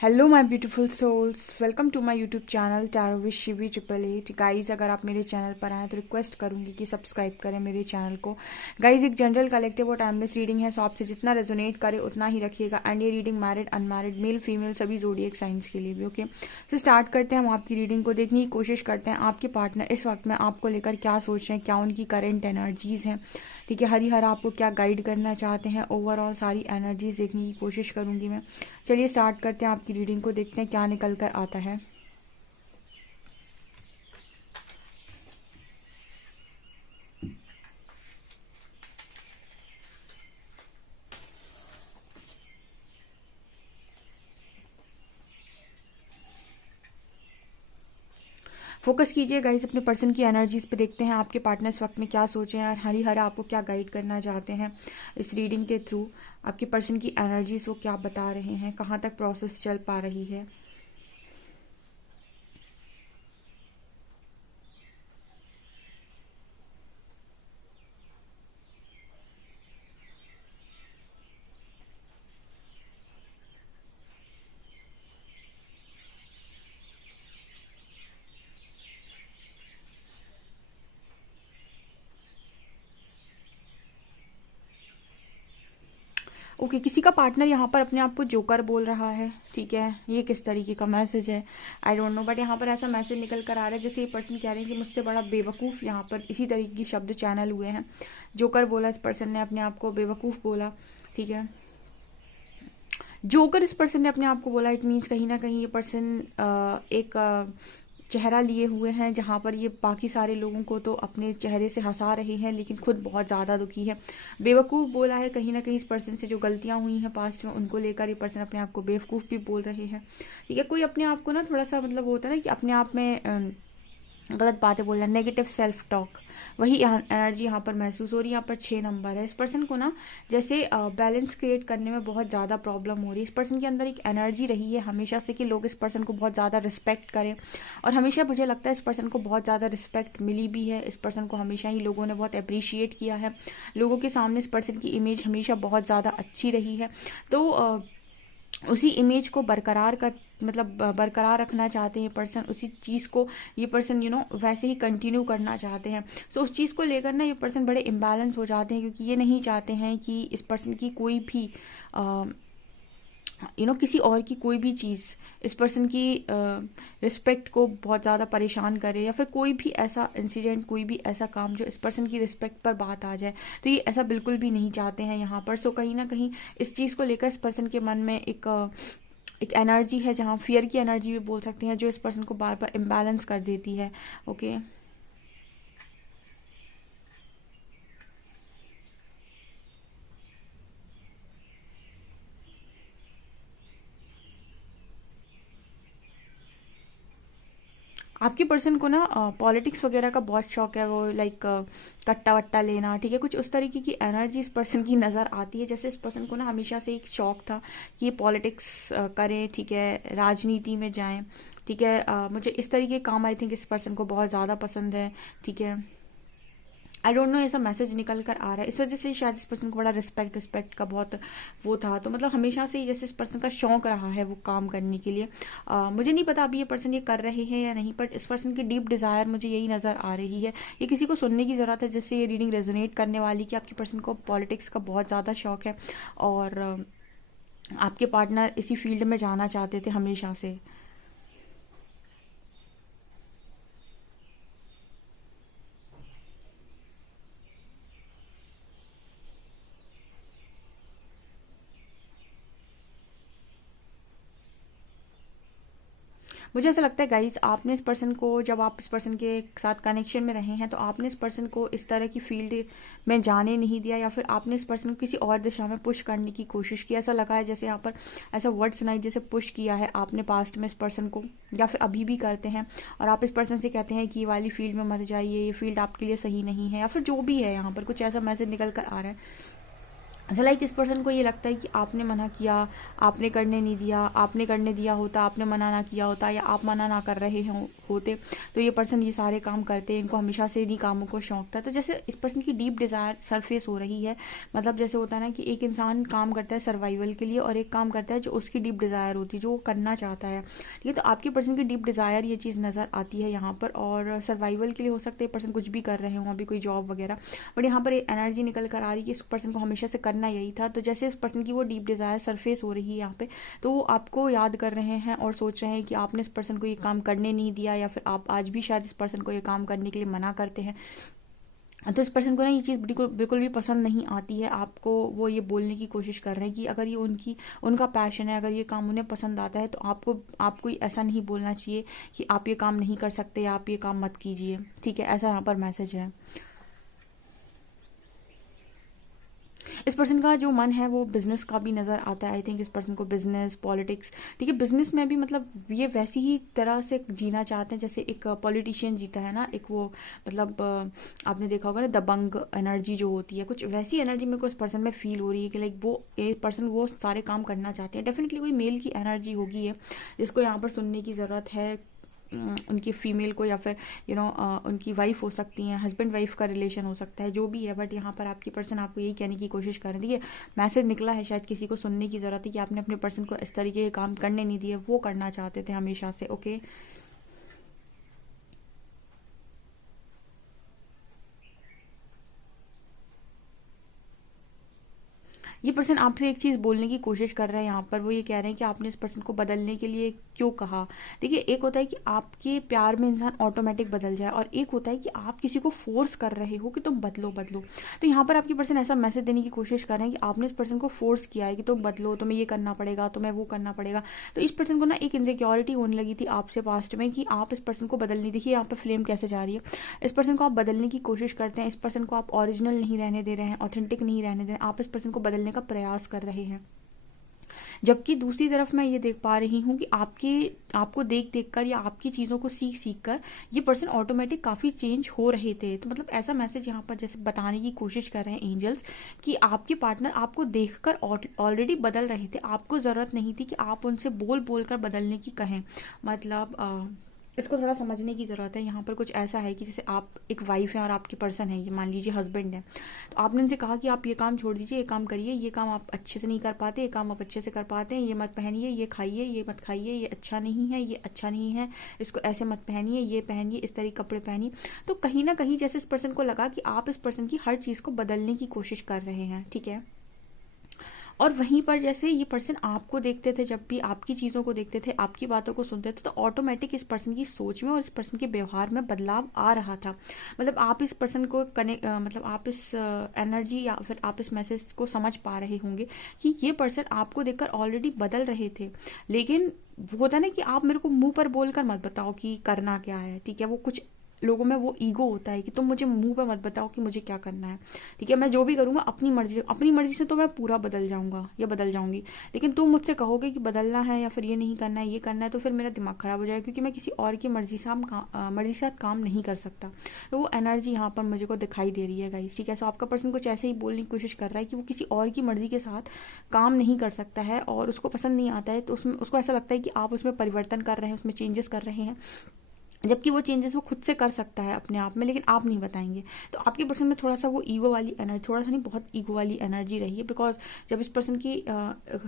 Hello my beautiful souls, welcome to my YouTube channel tarot with Shivi 888। Guys, अगर आप मेरे channel पर आए तो रिक्वेस्ट करूंगी कि सब्सक्राइब करें मेरे चैनल को। गाइज, एक जनरल कलेक्टिव और टाइमलेस रीडिंग है, सो आपसे जितना रेजोनेट करे उतना ही रखिएगा। एंड ये reading married, unmarried, male female सभी ज़ोडिएक साइंस के लिए भी। ओके, तो स्टार्ट करते हैं। हम आपकी रीडिंग को देखने की कोशिश करते हैं आपके पार्टनर इस वक्त में आपको लेकर क्या सोच रहे हैं, क्या उनकी करेंट एनर्जीज हैं। ठीक है, हरिहर आपको क्या गाइड करना चाहते हैं, ओवरऑल सारी एनर्जीज देखने की कोशिश करूंगी मैं। चलिए स्टार्ट करते हैं आपकी रीडिंग को, देखते हैं क्या निकल कर आता है। फोकस कीजिए गाइस अपने पर्सन की एनर्जीज पे, देखते हैं आपके पार्टनर इस वक्त में क्या सोच रहे हैं और हरिहर आपको क्या गाइड करना चाहते हैं इस रीडिंग के थ्रू। आपके पर्सन की एनर्जीज वो क्या बता रहे हैं, कहाँ तक प्रोसेस चल पा रही है। ओके, किसी का पार्टनर यहाँ पर अपने आप को जोकर बोल रहा है। ठीक है, ये किस तरीके का मैसेज है आई डोंट नो, बट यहाँ पर ऐसा मैसेज निकल कर आ रहा है जैसे ये पर्सन कह रहे हैं कि मुझसे बड़ा बेवकूफ़ यहाँ पर इसी तरीके के शब्द चैनल हुए हैं। जोकर बोला इस पर्सन ने अपने आप को, बेवकूफ़ बोला। ठीक है, जोकर इस पर्सन ने अपने आप को बोला। इट मीन्स कहीं ना कहीं ये पर्सन एक चेहरा लिए हुए हैं जहाँ पर ये बाकी सारे लोगों को तो अपने चेहरे से हंसा रहे हैं लेकिन खुद बहुत ज़्यादा दुखी है। बेवकूफ़ बोला है, कहीं ना कहीं इस पर्सन से जो गलतियाँ हुई हैं पास्ट में उनको लेकर ये पर्सन अपने आप को बेवकूफ़ भी बोल रहे हैं। ठीक है, कोई अपने आप को ना थोड़ा सा मतलब होता है ना कि अपने आप में गलत बातें बोलना, नेगेटिव सेल्फ टॉक, वही एनर्जी यहाँ पर महसूस हो रही है। यहाँ पर 6 नंबर है। इस पर्सन को ना जैसे बैलेंस क्रिएट करने में बहुत ज़्यादा प्रॉब्लम हो रही है। इस पर्सन के अंदर एक एनर्जी रही है हमेशा से कि लोग इस पर्सन को बहुत ज़्यादा रिस्पेक्ट करें, और हमेशा मुझे लगता है इस पर्सन को बहुत ज़्यादा रिस्पेक्ट मिली भी है। इस पर्सन को हमेशा ही लोगों ने बहुत अप्रिशिएट किया है, लोगों के सामने इस पर्सन की इमेज हमेशा बहुत ज़्यादा अच्छी रही है। तो उसी इमेज को बरकरार कर मतलब बरकरार रखना चाहते हैं पर्सन, उसी चीज़ को ये पर्सन वैसे ही कंटिन्यू करना चाहते हैं। सो उस चीज़ को लेकर ना ये पर्सन बड़े इम्बैलेंस हो जाते हैं क्योंकि ये नहीं चाहते हैं कि इस पर्सन की कोई भी किसी और की कोई भी चीज़ इस पर्सन की रिस्पेक्ट को बहुत ज़्यादा परेशान करे, या फिर कोई भी ऐसा इंसिडेंट, कोई भी ऐसा काम जो इस पर्सन की रिस्पेक्ट पर बात आ जाए, तो ये ऐसा बिल्कुल भी नहीं चाहते हैं यहाँ पर। सो कहीं ना कहीं इस चीज़ को लेकर इस पर्सन के मन में एक एनर्जी है, जहाँ फियर की एनर्जी भी बोल सकते हैं, जो इस पर्सन को बार बार इम्बैलेंस कर देती है। ओके, आपके पर्सन को ना पॉलिटिक्स वगैरह का बहुत शौक है, वो लाइक कट्टा वट्टा लेना। ठीक है, कुछ उस तरीके की एनर्जी इस पर्सन की नज़र आती है, जैसे इस पर्सन को ना हमेशा से एक शौक था कि ये पॉलिटिक्स करें, ठीक है, राजनीति में जाएं। ठीक है, मुझे इस तरीके के काम आई थिंक इस पर्सन को बहुत ज़्यादा पसंद है। ठीक है, आई डोंट नो, ऐसा मैसेज निकल कर आ रहा है, इस वजह से शायद इस पर्सन को बड़ा रिस्पेक्ट का बहुत वो था। तो मतलब हमेशा से ही जैसे इस पर्सन का शौक रहा है वो काम करने के लिए। मुझे नहीं पता अभी ये पर्सन ये कर रहे हैं या नहीं, बट इस पर्सन की डीप डिज़ायर मुझे यही नज़र आ रही है। ये किसी को सुनने की ज़रूरत है जिससे ये रीडिंग रेजोनेट करने वाली, कि आपके पर्सन को पॉलिटिक्स का बहुत ज़्यादा शौक है और आपके पार्टनर इसी फील्ड में जाना चाहते थे हमेशा से। मुझे ऐसा लगता है गाइज, आपने इस पर्सन को, जब आप इस पर्सन के साथ कनेक्शन में रहे हैं तो आपने इस पर्सन को इस तरह की फील्ड में जाने नहीं दिया, या फिर आपने इस पर्सन को किसी और दिशा में पुश करने की कोशिश की। ऐसा लगा है जैसे यहाँ पर ऐसा वर्ड सुनाई, जैसे पुश किया है आपने पास्ट में इस पर्सन को, या फिर अभी भी करते हैं, और आप इस पर्सन से कहते हैं कि ये वाली फील्ड में मत जाइए, ये फील्ड आपके लिए सही नहीं है, या फिर जो भी है। यहाँ पर कुछ ऐसा मैसेज निकल कर आ रहा है। ऐसा लाइक इस पर्सन को ये लगता है कि आपने मना किया, आपने करने नहीं दिया, आपने करने दिया होता, आपने मना ना किया होता, या आप मना ना कर रहे होते तो ये पर्सन ये सारे काम करते। इनको हमेशा से इन्हीं कामों को शौक था। तो जैसे इस पर्सन की डीप डिज़ायर सरफेस हो रही है। मतलब जैसे होता है ना कि एक इंसान काम करता है सर्वाइवल के लिए और एक काम करता है जो उसकी डीप डिज़ायर होती है, जो वो करना चाहता है। ठीक है, तो आपके पर्सन की डीप डिज़ायर ये चीज़ नज़र आती है यहाँ पर। और सर्वाइवल के लिए हो सकता है पर्सन कुछ भी कर रहे हो, अभी कोई जॉब वगैरह, बट यहाँ पर एनर्जी निकल कर आ रही है कि इस पर्सन को हमेशा से करना यही था। तो जैसे इस पर्सन की वो डीप डिज़ायर सरफेस हो रही है यहाँ पे, तो वो आपको याद कर रहे हैं और सोच रहे हैं कि आपने इस पर्सन को ये काम करने नहीं दिया, या फिर आप आज भी शायद इस पर्सन को ये काम करने के लिए मना करते हैं। तो इस पर्सन को ना ये चीज़ बिल्कुल बिल्कुल भी पसंद नहीं आती है। आपको वो ये बोलने की कोशिश कर रहे हैं कि अगर ये उनका पैशन है, अगर ये काम उन्हें पसंद आता है, तो आपको ऐसा नहीं बोलना चाहिए कि आप ये काम नहीं कर सकते या आप ये काम मत कीजिए। ठीक है, ऐसा यहाँ पर मैसेज है। इस पर्सन का जो मन है वो बिजनेस का भी नज़र आता है। आई थिंक इस पर्सन को बिजनेस, पॉलिटिक्स, ठीक है, बिजनेस में भी मतलब ये वैसी ही तरह से जीना चाहते हैं जैसे एक पॉलिटिशियन जीता है ना। एक वो मतलब आपने देखा होगा ना दबंग एनर्जी जो होती है, कुछ वैसी एनर्जी मेरे को इस पर्सन में फील हो रही है कि लाइक वो एक पर्सन वो सारे काम करना चाहते हैं। डेफिनेटली कोई मेल की एनर्जी होगी है जिसको यहाँ पर सुनने की ज़रूरत है। उनकी फीमेल को, या फिर उनकी वाइफ हो सकती हैं, हस्बैंड वाइफ का रिलेशन हो सकता है, जो भी है। बट यहाँ पर आपकी पर्सन आपको यही कहने की कोशिश कर रही है। मैसेज निकला है, शायद किसी को सुनने की ज़रूरत है कि आपने अपने पर्सन को इस तरीके के काम करने नहीं दिए, वो करना चाहते थे हमेशा से। ओके, ये पर्सन आपसे एक चीज़ बोलने की कोशिश कर रहा है यहाँ पर। वो ये कह रहे हैं कि आपने इस पर्सन को बदलने के लिए क्यों कहा। देखिए, एक होता है कि आपके प्यार में इंसान ऑटोमेटिक बदल जाए, और एक होता है कि आप किसी को फोर्स कर रहे हो कि तुम बदलो बदलो। तो यहाँ पर आपकी पर्सन ऐसा मैसेज देने की कोशिश कर रहे हैं कि आपने इस पर्सन को फोर्स किया है कि तुम बदलो, तुम्हें ये करना पड़ेगा, तुम्हें वो करना पड़ेगा। तो इस पर्सन को ना एक इनसिक्योरिटी होने लगी थी आपसे पास्ट में कि आप इस पर्सन को बदलने, देखिए यहाँ पर फ्लेम कैसे जा रही है। इस पर्सन को आप बदलने की कोशिश करते हैं, इस पर्सन को आप ओरिजिनल नहीं रहने दे रहे हैं, ऑथेंटिक नहीं रहने दे रहे हैं, आप इस पर्सन को बदलने का प्रयास कर रहे हैं। जबकि दूसरी तरफ मैं ये देख पा रही हूँ कि आपको देख देख कर या आपकी चीज़ों को सीख सीख कर ये पर्सन ऑटोमेटिक काफ़ी चेंज हो रहे थे। तो मतलब ऐसा मैसेज यहाँ पर जैसे बताने की कोशिश कर रहे हैं एंजल्स कि आपके पार्टनर आपको देखकर ऑलरेडी बदल रहे थे। आपको ज़रूरत नहीं थी कि आप उनसे बोल बोल कर बदलने की कहें। मतलब इसको थोड़ा समझने की ज़रूरत है। यहाँ पर कुछ ऐसा है कि जैसे आप एक वाइफ हैं और आपके पर्सन है, ये मान लीजिए हस्बैंड है, तो आपने उनसे कहा कि आप ये काम छोड़ दीजिए, ये काम करिए, ये काम आप अच्छे से नहीं कर पाते, ये काम आप अच्छे से कर पाते हैं, ये मत पहनिए, ये खाइए, ये मत खाइए, ये अच्छा नहीं है, ये अच्छा नहीं है, इसको ऐसे मत पहनिए, ये पहनिए, इस तरह कपड़े पहनिए। तो कहीं ना कहीं जैसे इस पर्सन को लगा कि आप इस पर्सन की हर चीज़ को बदलने की कोशिश कर रहे हैं। ठीक है, और वहीं पर जैसे ये पर्सन आपको देखते थे, जब भी आपकी चीज़ों को देखते थे, आपकी बातों को सुनते थे, तो ऑटोमेटिक इस पर्सन की सोच में और इस पर्सन के व्यवहार में बदलाव आ रहा था। मतलब आप इस पर्सन को मतलब आप इस एनर्जी या फिर आप इस मैसेज को समझ पा रहे होंगे कि ये पर्सन आपको देखकर ऑलरेडी बदल रहे थे। लेकिन वो होता है ना कि आप मेरे को मुंह पर बोलकर मत बताओ कि करना क्या है। ठीक है, वो कुछ लोगों में वो ईगो होता है कि तुम मुझे मुंह पे मत बताओ कि मुझे क्या करना है। ठीक है, मैं जो भी करूंगा अपनी मर्जी से तो मैं पूरा बदल जाऊंगा या बदल जाऊंगी। लेकिन तुम मुझसे कहोगे कि बदलना है या फिर ये नहीं करना है, ये करना है, तो फिर मेरा दिमाग खराब हो जाएगा, क्योंकि मैं किसी और की मर्जी से मर्जी से काम नहीं कर सकता। तो वो एनर्जी यहाँ पर मुझे को दिखाई दे रही है गाइस। ठीक है, सो आपका पर्सन कुछ ऐसे ही बोलने की कोशिश कर रहा है कि वो किसी और की मर्जी के साथ काम नहीं कर सकता है और उसको पसंद नहीं आता है। तो उसमें उसको ऐसा लगता है कि आप उसमें परिवर्तन कर रहे हैं, उसमें चेंजेस कर रहे हैं, जबकि वो चेंजेस वो खुद से कर सकता है अपने आप में, लेकिन आप नहीं बताएंगे। तो आपके पर्सन में थोड़ा सा वो ईगो वाली एनर्जी, थोड़ा सा नहीं बहुत ईगो वाली एनर्जी रही है। बिकॉज जब इस पर्सन की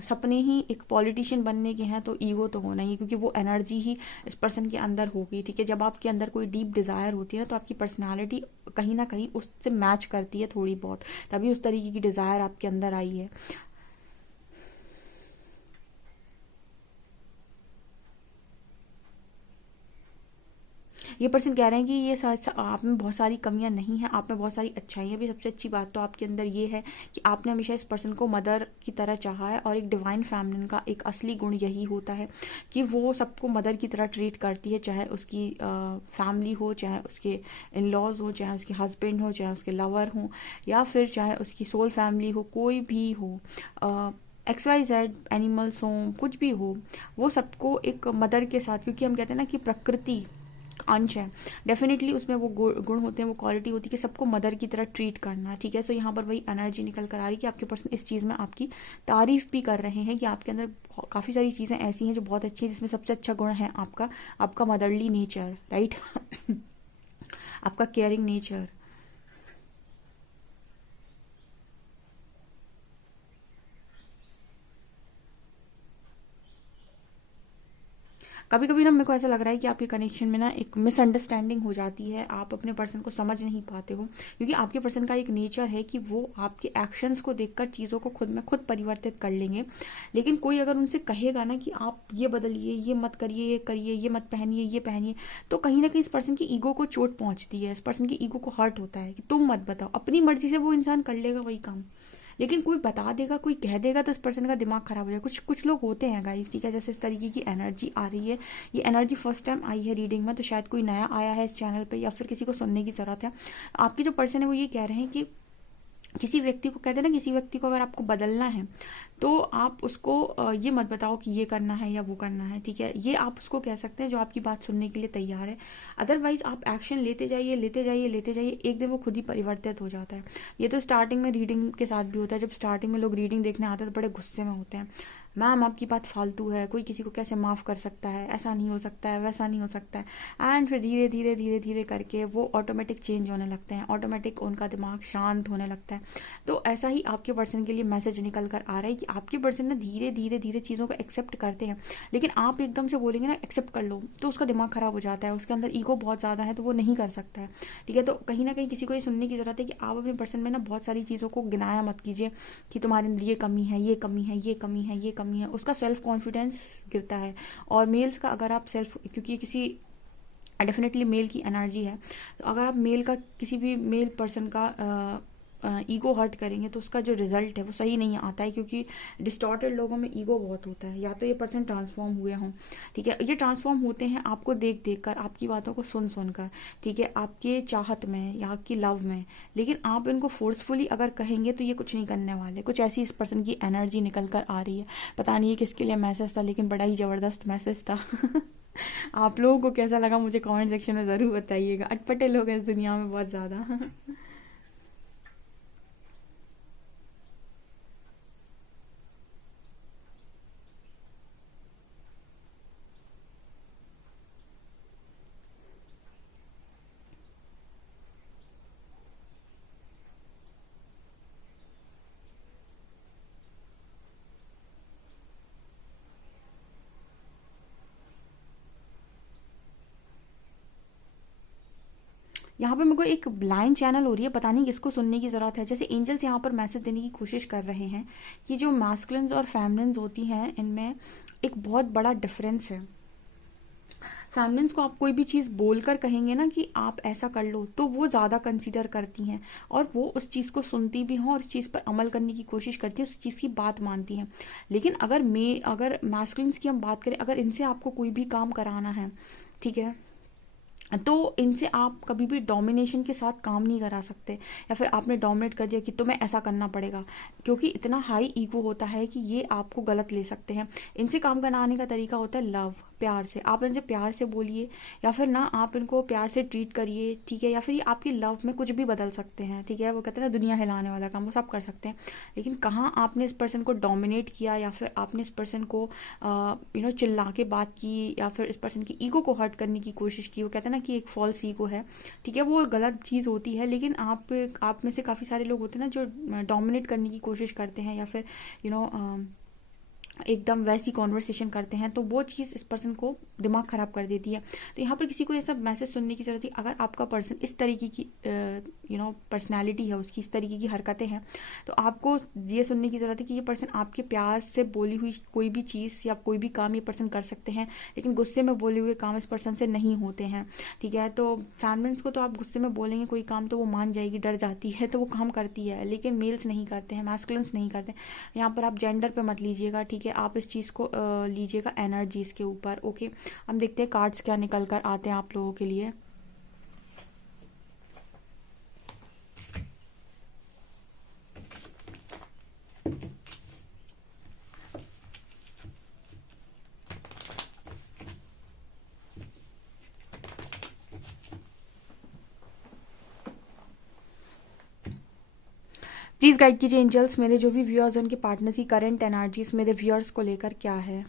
सपने ही एक पॉलिटिशियन बनने के हैं, तो ईगो तो होना ही, क्योंकि वो एनर्जी ही इस पर्सन के अंदर होगी। ठीक है, जब आपके अंदर कोई डीप डिज़ायर होती है तो आपकी पर्सनैलिटी कहीं ना कहीं उससे मैच करती है थोड़ी बहुत, तभी उस तरीके की डिज़ायर आपके अंदर आई है। ये पर्सन कह रहे हैं कि आप में बहुत सारी कमियां नहीं हैं, आप में बहुत सारी अच्छाइयाँ भी। सबसे अच्छी बात तो आपके अंदर ये है कि आपने हमेशा इस पर्सन को मदर की तरह चाहा है, और एक डिवाइन फैमिलिन का एक असली गुण यही होता है कि वो सबको मदर की तरह ट्रीट करती है, चाहे उसकी फैमिली हो, चाहे उसके इन लॉज हो, चाहे उसके हस्बैंड हो, चाहे उसके लवर हो, या फिर चाहे उसकी सोल फैमिली हो, कोई भी हो, XYZ एनिमल्स हों, कुछ भी हो, वो सबको एक मदर के साथ, क्योंकि हम कहते हैं ना कि प्रकृति अंश है। डेफिनेटली उसमें वो गुण होते हैं, वो क्वालिटी होती है कि सबको मदर की तरह ट्रीट करना, ठीक है। सो यहाँ पर वही एनर्जी निकल कर आ रही है कि आपके पर्सन इस चीज़ में आपकी तारीफ भी कर रहे हैं कि आपके अंदर काफ़ी सारी चीज़ें ऐसी हैं जो बहुत अच्छी हैं, जिसमें सबसे अच्छा गुण है आपका आपका मदरली नेचर, राइट। आपका केयरिंग नेचर। कभी कभी ना मेरे को ऐसा लग रहा है कि आपके कनेक्शन में ना एक मिसअंडरस्टैंडिंग हो जाती है, आप अपने पर्सन को समझ नहीं पाते हो, क्योंकि आपके पर्सन का एक नेचर है कि वो आपके एक्शंस को देखकर चीज़ों को खुद में खुद परिवर्तित कर लेंगे। लेकिन कोई अगर उनसे कहेगा ना कि आप ये बदलिए, ये मत करिए, ये करिए, ये मत पहनिए, ये पहनिए, तो कहीं ना कहीं इस पर्सन की ईगो को चोट पहुंचती है, इस पर्सन की ईगो को हर्ट होता है कि तुम मत बताओ। अपनी मर्जी से वो इंसान कर लेगा वही काम, लेकिन कोई बता देगा, कोई कह देगा, तो इस पर्सन का दिमाग खराब हो जाएगा। कुछ कुछ लोग होते हैं गाइस, ठीक है, जैसे इस तरीके की एनर्जी आ रही है, ये एनर्जी फर्स्ट टाइम आई है रीडिंग में, तो शायद कोई नया आया है इस चैनल पे या फिर किसी को सुनने की जरूरत है। आपकी जो पर्सन है वो ये कह रहे हैं कि किसी व्यक्ति को, कहते हैं ना, किसी व्यक्ति को अगर आपको बदलना है तो आप उसको ये मत बताओ कि ये करना है या वो करना है, ठीक है। ये आप उसको कह सकते हैं जो आपकी बात सुनने के लिए तैयार है। अदरवाइज आप एक्शन लेते जाइए, लेते जाइए, लेते जाइए, एक दिन वो खुद ही परिवर्तित हो जाता है। ये तो स्टार्टिंग में रीडिंग के साथ भी होता है। जब स्टार्टिंग में लोग रीडिंग देखने आते हैं तो बड़े गुस्से में होते हैं, मैम आपकी बात फालतू है, कोई किसी को कैसे माफ़ कर सकता है, ऐसा नहीं हो सकता है, वैसा नहीं हो सकता है। एंड फिर धीरे धीरे धीरे धीरे करके वो ऑटोमेटिक चेंज होने लगते हैं, ऑटोमेटिक उनका दिमाग शांत होने लगता है। तो ऐसा ही आपके पर्सन के लिए मैसेज निकल कर आ रहा है कि आपके पर्सन ना धीरे धीरे धीरे चीज़ों को एक्सेप्ट करते हैं, लेकिन आप एकदम से बोलेंगे ना एक्सेप्ट कर लो, तो उसका दिमाग खराब हो जाता है, उसके अंदर ईगो बहुत ज़्यादा है, तो वो नहीं कर सकता है, ठीक है। तो कहीं ना कहीं किसी को ये सुनने की ज़रूरत है कि आप अपने पर्सन में ना बहुत सारी चीज़ों को गिनाया मत कीजिए कि तुम्हारे अंदर ये कमी है, ये कमी है, ये कमी है, ये कमी है। उसका सेल्फ कॉन्फिडेंस गिरता है। और मेल्स का अगर आप सेल्फ, क्योंकि किसी डेफिनेटली मेल की एनर्जी है, तो अगर आप मेल का, किसी भी मेल पर्सन का ईगो हर्ट करेंगे तो उसका जो रिजल्ट है वो सही नहीं आता है, क्योंकि डिस्टॉर्टेड लोगों में ईगो बहुत होता है। या तो ये पर्सन ट्रांसफॉर्म हुए हों, ठीक है, ये ट्रांसफॉर्म होते हैं आपको देख देख कर, आपकी बातों को सुन सुन कर, ठीक है, आपके चाहत में या आपकी लव में। लेकिन आप इनको फोर्सफुली अगर कहेंगे तो ये कुछ नहीं करने वाले। कुछ ऐसी इस पर्सन की एनर्जी निकल कर आ रही है। पता नहीं ये किसके लिए मैसेज था, लेकिन बड़ा ही ज़बरदस्त मैसेज था। आप लोगों को कैसा लगा मुझे कमेंट सेक्शन में ज़रूर बताइएगा। अटपटे लोग हैं इस दुनिया में बहुत ज़्यादा। यहाँ पे मेरे को एक ब्लाइंड चैनल हो रही है, पता नहीं किसको सुनने की ज़रूरत है। जैसे एंजल्स यहाँ पर मैसेज देने की कोशिश कर रहे हैं कि जो मैस्कुलिन्स और फेमिनिन्स होती हैं, इनमें एक बहुत बड़ा डिफरेंस है। फेमिनिन्स को आप कोई भी चीज़ बोलकर कहेंगे ना कि आप ऐसा कर लो, तो वो ज़्यादा कंसीडर करती हैं और वो उस चीज़ को सुनती भी हैं और उस चीज़ पर अमल करने की कोशिश करती हैं, उस चीज़ की बात मानती हैं। लेकिन अगर मैस्कुलिन्स की हम बात करें, अगर इनसे आपको कोई भी काम कराना है, ठीक है, तो इनसे आप कभी भी डोमिनेशन के साथ काम नहीं करा सकते, या फिर आपने डोमिनेट कर दिया कि तुम्हें ऐसा करना पड़ेगा, क्योंकि इतना हाई ईगो होता है कि ये आपको गलत ले सकते हैं। इनसे काम कराने का तरीका होता है लव, प्यार से। आप इनसे प्यार से बोलिए, या फिर ना आप इनको प्यार से ट्रीट करिए, ठीक है, या फिर ये आपकी लव में कुछ भी बदल सकते हैं, ठीक है। वो कहते हैं ना दुनिया हिलाने वाला काम, वो सब कर सकते हैं। लेकिन कहाँ आपने इस पर्सन को डोमिनेट किया, या फिर आपने इस पर्सन को चिल्ला के बात की, या फिर इस पर्सन की ईगो को हर्ट करने की कोशिश की, वो कहते हैं ना कि एक फॉल्स ईगो है, ठीक है, वो गलत चीज़ होती है। लेकिन आप में से काफ़ी सारे लोग होते हैं ना जो डोमिनेट करने की कोशिश करते हैं, या फिर एकदम वैसी कॉन्वर्सेशन करते हैं, तो वो चीज़ इस पर्सन को दिमाग ख़राब कर देती है। तो यहाँ पर किसी को ये सब मैसेज सुनने की ज़रूरत है। अगर आपका पर्सन इस तरीके की पर्सनैलिटी है, उसकी इस तरीके की हरकतें हैं, तो आपको ये सुनने की ज़रूरत है कि ये पर्सन आपके प्यार से बोली हुई कोई भी चीज़ या कोई भी काम ये पर्सन कर सकते हैं, लेकिन गुस्से में बोले हुए काम इस पर्सन से नहीं होते हैं, ठीक है। तो फैमिलीज को तो आप गुस्से में बोलेंगे कोई काम तो वो मान जाएगी, डर जाती है, तो वो काम करती है, लेकिन मेल्स नहीं करते हैं, मैस्कुलिन्स नहीं करते। यहाँ पर आप जेंडर पे मत लीजिएगा, ठीक है, आप इस चीज़ को लीजिएगा एनर्जीज के ऊपर। ओके, हम देखते हैं कार्ड्स क्या निकल कर आते हैं आप लोगों के लिए। प्लीज गाइड कीजिए एंजल्स, मेरे जो भी व्यूअर्स हैं उनके पार्टनर्स की करंट एनर्जीज मेरे व्यूअर्स को लेकर क्या है।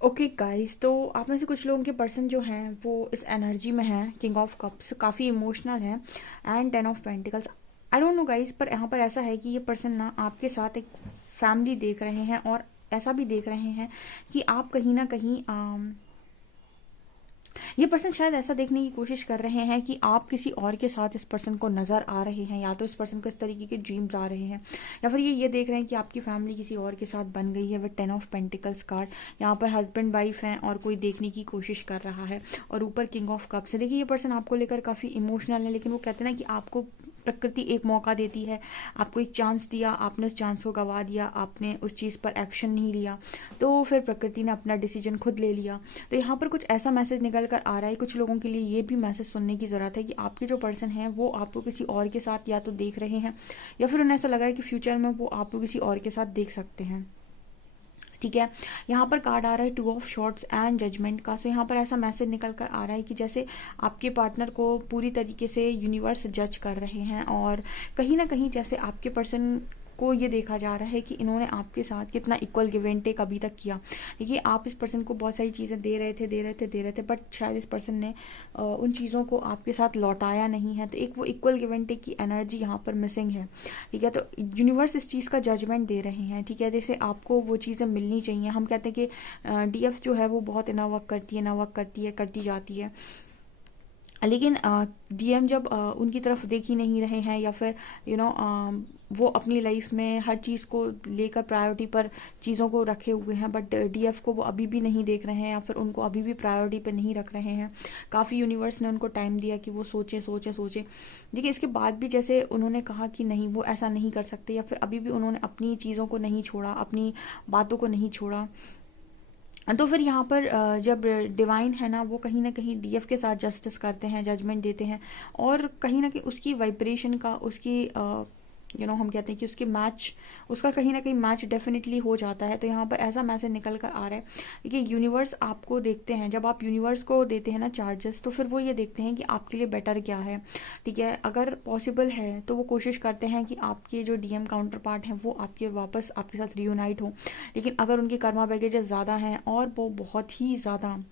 ओके गाइस, तो आप में से कुछ लोगों के पर्सन जो हैं वो इस एनर्जी में हैं, किंग ऑफ कप्स, काफ़ी इमोशनल है, and 10 of pentacles. I don't know guys, पर यहाँ पर ऐसा है कि ये पर्सन ना आपके साथ एक फैमिली देख रहे हैं, और ऐसा भी देख रहे हैं कि आप कहीं ना कहीं ये पर्सन शायद ऐसा देखने की कोशिश कर रहे हैं कि आप किसी और के साथ इस पर्सन को नजर आ रहे हैं, या तो इस पर्सन को इस तरीके के ड्रीम्स आ रहे हैं, या फिर ये देख रहे हैं कि आपकी फैमिली किसी और के साथ बन गई है विद 10 ऑफ पेंटिकल्स कार्ड। यहाँ पर हस्बैंड वाइफ हैं और कोई देखने की कोशिश कर रहा है, और ऊपर किंग ऑफ कप्स है। देखिए ये पर्सन आपको लेकर काफी इमोशनल है, लेकिन वो कहते हैं ना कि आपको प्रकृति एक मौका देती है, आपको एक चांस दिया, आपने उस चांस को गवा दिया, आपने उस चीज़ पर एक्शन नहीं लिया, तो फिर प्रकृति ने अपना डिसीजन खुद ले लिया। तो यहाँ पर कुछ ऐसा मैसेज निकल कर आ रहा है, कुछ लोगों के लिए ये भी मैसेज सुनने की ज़रूरत है कि आपके जो पर्सन हैं वो आपको किसी और के साथ या तो देख रहे हैं, या फिर उन्हें ऐसा लग रहा है कि फ्यूचर में वो आपको किसी और के साथ देख सकते हैं। ठीक है, यहाँ पर कार्ड आ रहा है 2 ऑफ शॉर्ट्स एंड जजमेंट का। सो यहाँ पर ऐसा मैसेज निकल कर आ रहा है कि जैसे आपके पार्टनर को पूरी तरीके से यूनिवर्स जज कर रहे हैं, और कहीं ना कहीं जैसे आपके पर्सन को ये देखा जा रहा है कि इन्होंने आपके साथ कितना इक्वल गिव एंड टेक अभी तक किया। देखिए आप इस पर्सन को बहुत सारी चीज़ें दे रहे थे, बट शायद इस पर्सन ने उन चीज़ों को आपके साथ लौटाया नहीं है, तो एक वो इक्वल गिव एंड टेक की एनर्जी यहाँ पर मिसिंग है। ठीक है, तो यूनिवर्स इस चीज़ का जजमेंट दे रहे हैं। ठीक है, जैसे आपको वो चीज़ें मिलनी चाहिए। हम कहते हैं कि डीएफ जो है वो बहुत इनफ वर्क करती है, करती जाती है, लेकिन डीएम जब उनकी तरफ देख ही नहीं रहे हैं, या फिर वो अपनी लाइफ में हर चीज़ को लेकर प्रायोरिटी पर चीज़ों को रखे हुए हैं, बट डीएफ को वो अभी भी नहीं देख रहे हैं, या फिर उनको अभी भी प्रायोरिटी पर नहीं रख रहे हैं। काफ़ी यूनिवर्स ने उनको टाइम दिया कि वो सोचे। देखिए इसके बाद भी जैसे उन्होंने कहा कि नहीं वो ऐसा नहीं कर सकते, या फिर अभी भी उन्होंने अपनी चीज़ों को नहीं छोड़ा, अपनी बातों को नहीं छोड़ा। तो फिर यहाँ पर जब डिवाइन है ना, वो कहीं ना कहीं डीएफ के साथ जस्टिस करते हैं, जजमेंट देते हैं, और कहीं ना कहीं उसकी वाइब्रेशन का, उसकी हम कहते हैं कि उसका कहीं ना कहीं मैच डेफिनेटली हो जाता है। तो यहाँ पर ऐसा मैसेज निकल कर आ रहा है कि यूनिवर्स आपको देखते हैं, जब आप यूनिवर्स को देते हैं ना चार्जेस, तो फिर वो ये देखते हैं कि आपके लिए बेटर क्या है। ठीक है, अगर पॉसिबल है तो वो कोशिश करते हैं कि आपके जो डीएम काउंटर पार्ट हैं वो आपके वापस आपके साथ रियूनाइट हो। लेकिन अगर उनके कर्मा बैगेजेस ज़्यादा हैं और वो बहुत ही ज़्यादा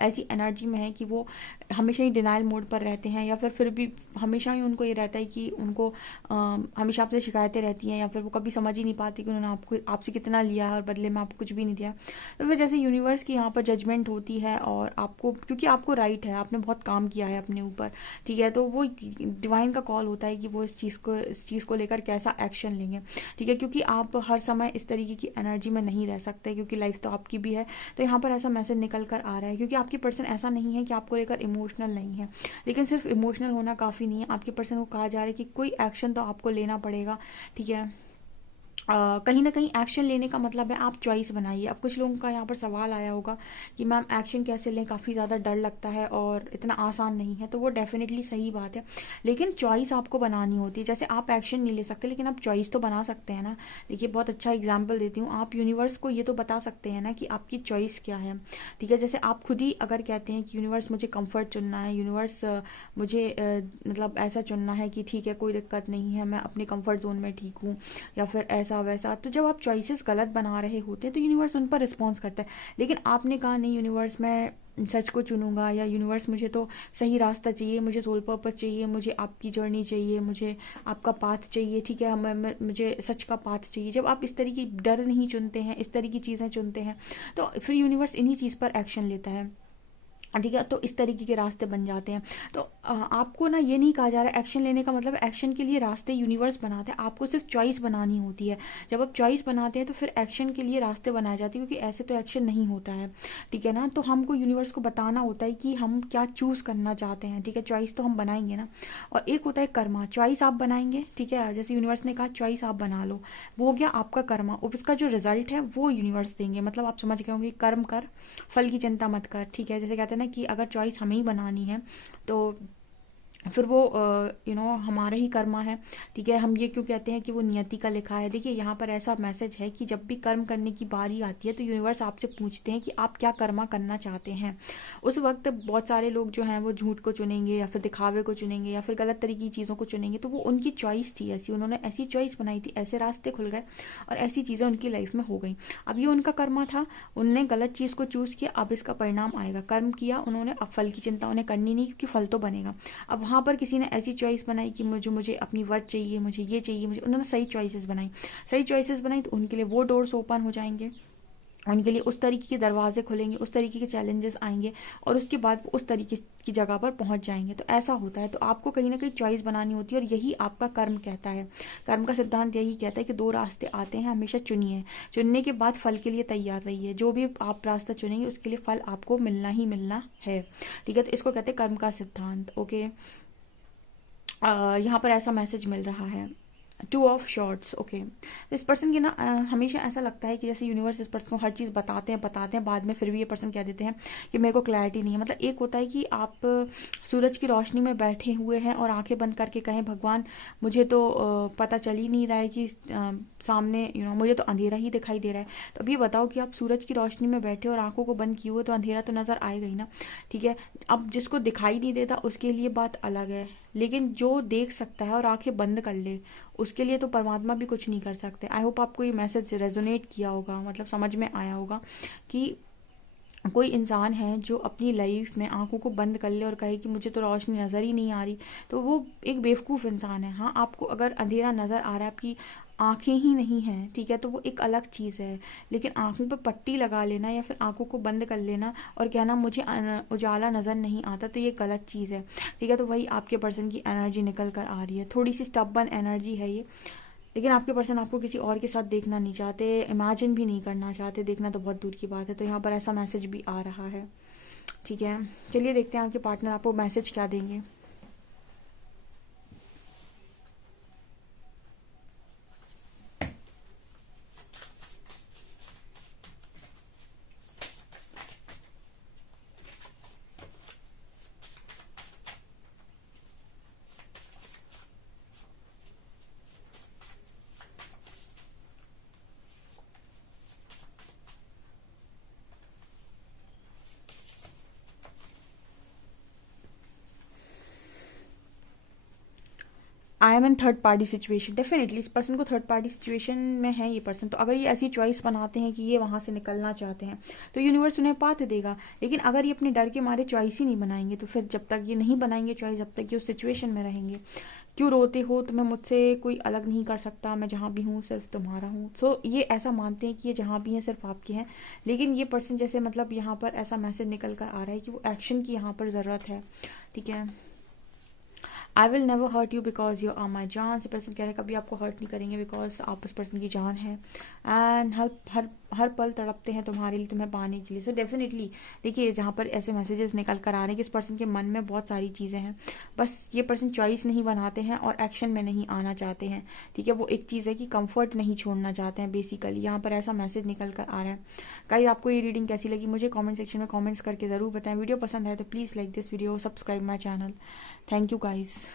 ऐसी एनर्जी में है कि वो हमेशा ही डिनाइल मोड पर रहते हैं, या फिर भी हमेशा ही उनको ये रहता है कि उनको हमेशा आपसे शिकायतें रहती हैं, या फिर वो कभी समझ ही नहीं पाती कि उन्होंने आपसे कितना लिया है और बदले में आपको कुछ भी नहीं दिया। तो फिर जैसे यूनिवर्स की यहाँ पर जजमेंट होती है, और आपको, क्योंकि आपको राइट है, आपने बहुत काम किया है अपने ऊपर। ठीक है, तो वो डिवाइन का कॉल होता है कि वो इस चीज़ को लेकर कैसा एक्शन लेंगे। ठीक है, क्योंकि आप हर समय इस तरीके की एनर्जी में नहीं रह सकते, क्योंकि लाइफ तो आपकी भी है। तो यहाँ पर ऐसा मैसेज निकल कर आ रहा है, क्योंकि आपकी पर्सन ऐसा नहीं है कि आपको लेकर इमोशनल नहीं है, लेकिन सिर्फ इमोशनल होना काफ़ी नहीं है। आपके पर्सन को कहा जा रहा है कि कोई एक्शन तो आपको लेना पड़ेगा। ठीक है, कहीं ना कहीं एक्शन लेने का मतलब है आप चॉइस बनाइए। अब कुछ लोगों का यहाँ पर सवाल आया होगा कि मैम एक्शन कैसे लें, काफ़ी ज़्यादा डर लगता है और इतना आसान नहीं है। तो वो डेफिनेटली सही बात है, लेकिन चॉइस आपको बनानी होती है। जैसे आप एक्शन नहीं ले सकते, लेकिन आप चॉइस तो बना सकते हैं ना। देखिए बहुत अच्छा एग्जाम्पल देती हूँ, आप यूनिवर्स को ये तो बता सकते हैं ना कि आपकी चॉइस क्या है। ठीक है, जैसे आप खुद ही अगर कहते हैं कि यूनिवर्स मुझे कंफर्ट चुनना है, यूनिवर्स मुझे मतलब ऐसा चुनना है कि ठीक है कोई दिक्कत नहीं है, मैं अपने कंफर्ट जोन में ठीक हूँ, या फिर ऐसा ऐसा वैसा। तो जब आप चॉइसेस गलत बना रहे होते हैं तो यूनिवर्स उन पर रिस्पॉन्स करता है। लेकिन आपने कहा नहीं यूनिवर्स मैं सच को चुनूंगा, या यूनिवर्स मुझे तो सही रास्ता चाहिए, मुझे सोल पर्पस चाहिए, मुझे आपकी जर्नी चाहिए, मुझे आपका पाथ चाहिए, ठीक है, मुझे सच का पाथ चाहिए। जब आप इस तरह की डर नहीं चुनते हैं, इस तरह की चीज़ें चुनते हैं, तो फिर यूनिवर्स इन्हीं चीज़ पर एक्शन लेता है, ठीक है। तो इस तरीके के रास्ते बन जाते हैं। तो आपको ना ये नहीं कहा जा रहा है एक्शन लेने का मतलब एक्शन के लिए रास्ते यूनिवर्स बनाते हैं, आपको सिर्फ चॉइस बनानी होती है। जब आप चॉइस बनाते हैं तो फिर एक्शन के लिए रास्ते बनाए जाते हैं, क्योंकि ऐसे तो एक्शन नहीं होता है, ठीक है ना। तो हमको यूनिवर्स को बताना होता है कि हम क्या चूज करना चाहते हैं, ठीक है। चॉइस तो हम बनाएंगे ना। और एक होता है कर्मा, चॉइस आप बनाएंगे, ठीक है, जैसे यूनिवर्स ने कहा चॉइस आप बना लो, वो हो गया आपका कर्मा। और उसका जो रिजल्ट है वो यूनिवर्स देंगे। मतलब आप समझ गए होंगे, कर्म कर फल की चिंता मत कर, ठीक है। जैसे कहते हैं ना कि अगर चॉइस हमें ही बनानी है तो फिर वो हमारा ही कर्मा है, ठीक है। हम ये क्यों कहते हैं कि वो नियति का लिखा है। देखिए यहाँ पर ऐसा मैसेज है कि जब भी कर्म करने की बारी आती है तो यूनिवर्स आपसे पूछते हैं कि आप क्या कर्मा करना चाहते हैं। उस वक्त बहुत सारे लोग जो हैं वो झूठ को चुनेंगे, या फिर दिखावे को चुनेंगे, या फिर गलत तरीके की चीज़ों को चुनेंगे। तो वो उनकी चॉइस थी ऐसी, उन्होंने ऐसी चॉइस बनाई थी, ऐसे रास्ते खुल गए और ऐसी चीज़ें उनकी लाइफ में हो गई। अब ये उनका कर्मा था, उनने गलत चीज़ को चूज़ किया, अब इसका परिणाम आएगा। कर्म किया उन्होंने, अब फल की चिंता उन्हें करनी नहीं, क्योंकि फल तो बनेगा। अब वहाँ पर किसी ने ऐसी चॉइस बनाई कि मुझे अपनी वर्थ चाहिए, मुझे ये चाहिए, मुझे, उन्होंने सही चॉइसेस बनाई, सही चॉइसेस बनाई तो उनके लिए वो डोर्स ओपन हो जाएंगे, उनके लिए उस तरीके के दरवाजे खुलेंगे, उस तरीके के चैलेंजेस आएंगे, और उसके बाद वो उस तरीके की जगह पर पहुंच जाएंगे। तो ऐसा होता है। तो आपको कहीं ना कहीं चॉइस बनानी होती है, और यही आपका कर्म कहता है। कर्म का सिद्धांत यही कहता है कि दो रास्ते आते हैं, हमेशा चुनिए, चुनने के बाद फल के लिए तैयार रहिए। जो भी आप रास्ता चुनेंगे उसके लिए फल आपको मिलना ही मिलना है, ठीक है। तो इसको कहते हैं कर्म का सिद्धांत। ओके, यहाँ पर ऐसा मैसेज मिल रहा है, 2 ऑफ शॉर्ट्स। ओके, इस पर्सन की ना हमेशा ऐसा लगता है कि जैसे यूनिवर्स इस पर्सन को हर चीज़ बताते हैं, बाद में फिर भी ये पर्सन कह देते हैं कि मेरे को क्लैरिटी नहीं है। मतलब एक होता है कि आप सूरज की रोशनी में बैठे हुए हैं और आंखें बंद करके कहें भगवान मुझे तो पता चल ही नहीं रहा है कि सामने मुझे तो अंधेरा ही दिखाई दे रहा है। तो अब ये बताओ कि आप सूरज की रोशनी में बैठे और आंखों को बंद किए हुए, तो अंधेरा तो नज़र आएगा ही ना, ठीक है। अब जिसको दिखाई नहीं देता उसके लिए बात अलग है, लेकिन जो देख सकता है और आंखें बंद कर ले उसके लिए तो परमात्मा भी कुछ नहीं कर सकते। आई होप आपको ये मैसेज रेजोनेट किया होगा, मतलब समझ में आया होगा कि कोई इंसान है जो अपनी लाइफ में आंखों को बंद कर ले और कहे कि मुझे तो रोशनी नज़र ही नहीं आ रही, तो वो एक बेवकूफ़ इंसान है। हाँ, आपको अगर अंधेरा नज़र आ रहा है, आपकी आंखें ही नहीं हैं, ठीक है, तो वो एक अलग चीज़ है। लेकिन आंखों पे पट्टी लगा लेना या फिर आंखों को बंद कर लेना और कहना मुझे उजाला नज़र नहीं आता, तो ये गलत चीज़ है, ठीक है। तो वही आपके पर्सन की एनर्जी निकल कर आ रही है, थोड़ी सी स्टबर्न एनर्जी है ये। लेकिन आपके पर्सन आपको किसी और के साथ देखना नहीं चाहते, इमेजिन भी नहीं करना चाहते, देखना तो बहुत दूर की बात है। तो यहाँ पर ऐसा मैसेज भी आ रहा है, ठीक है। चलिए देखते हैं आपके पार्टनर आपको मैसेज क्या देंगे। I am in third party situation. Definitely इस पर्सन को थर्ड पार्टी सिचुएशन में है ये पर्सन। तो अगर ये ऐसी चॉइस बनाते हैं कि ये वहां से निकलना चाहते हैं तो यूनिवर्स उन्हें पाथ देगा। लेकिन अगर ये अपने डर के मारे चॉइस ही नहीं बनाएंगे तो फिर जब तक ये नहीं बनाएंगे चॉइस, जब तक ये उस सिचुएशन में रहेंगे। क्यों रोते हो, तुम्हें मुझसे कोई अलग नहीं कर सकता, मैं जहाँ भी हूँ सिर्फ तुम्हारा हूँ। तो ये ऐसा मानते हैं कि ये जहाँ भी हैं सिर्फ आपके हैं। लेकिन ये पर्सन जैसे मतलब यहाँ पर ऐसा मैसेज निकल कर आ रहा है कि वो एक्शन की यहाँ पर ज़रूरत है, ठीक है। I will never hurt you because you are my जान। से पर्सन कह रहे हैं कभी आपको हर्ट नहीं करेंगे बिकॉज आप उस पर्सन की जान है। एंड हर पल तड़पते हैं तुम्हारे लिए, तुम्हें पाने के लिए। सो डेफिनेटली देखिए जहाँ पर ऐसे मैसेजेस निकल कर आ रहे हैं कि इस पर्सन के मन में बहुत सारी चीज़ें हैं, बस ये पर्सन चॉइस नहीं बनाते हैं और एक्शन में नहीं आना चाहते हैं, ठीक है। वो एक चीज़ है कि कंफर्ट नहीं छोड़ना चाहते हैं बेसिकली। यहाँ पर ऐसा मैसेज निकल कर आ रहा है। गाइस आपको ये रीडिंग कैसी लगी मुझे कमेंट सेक्शन में कमेंट्स करके ज़रूर बताएं। वीडियो पसंद है तो please like this video, subscribe my channel. Thank you guys.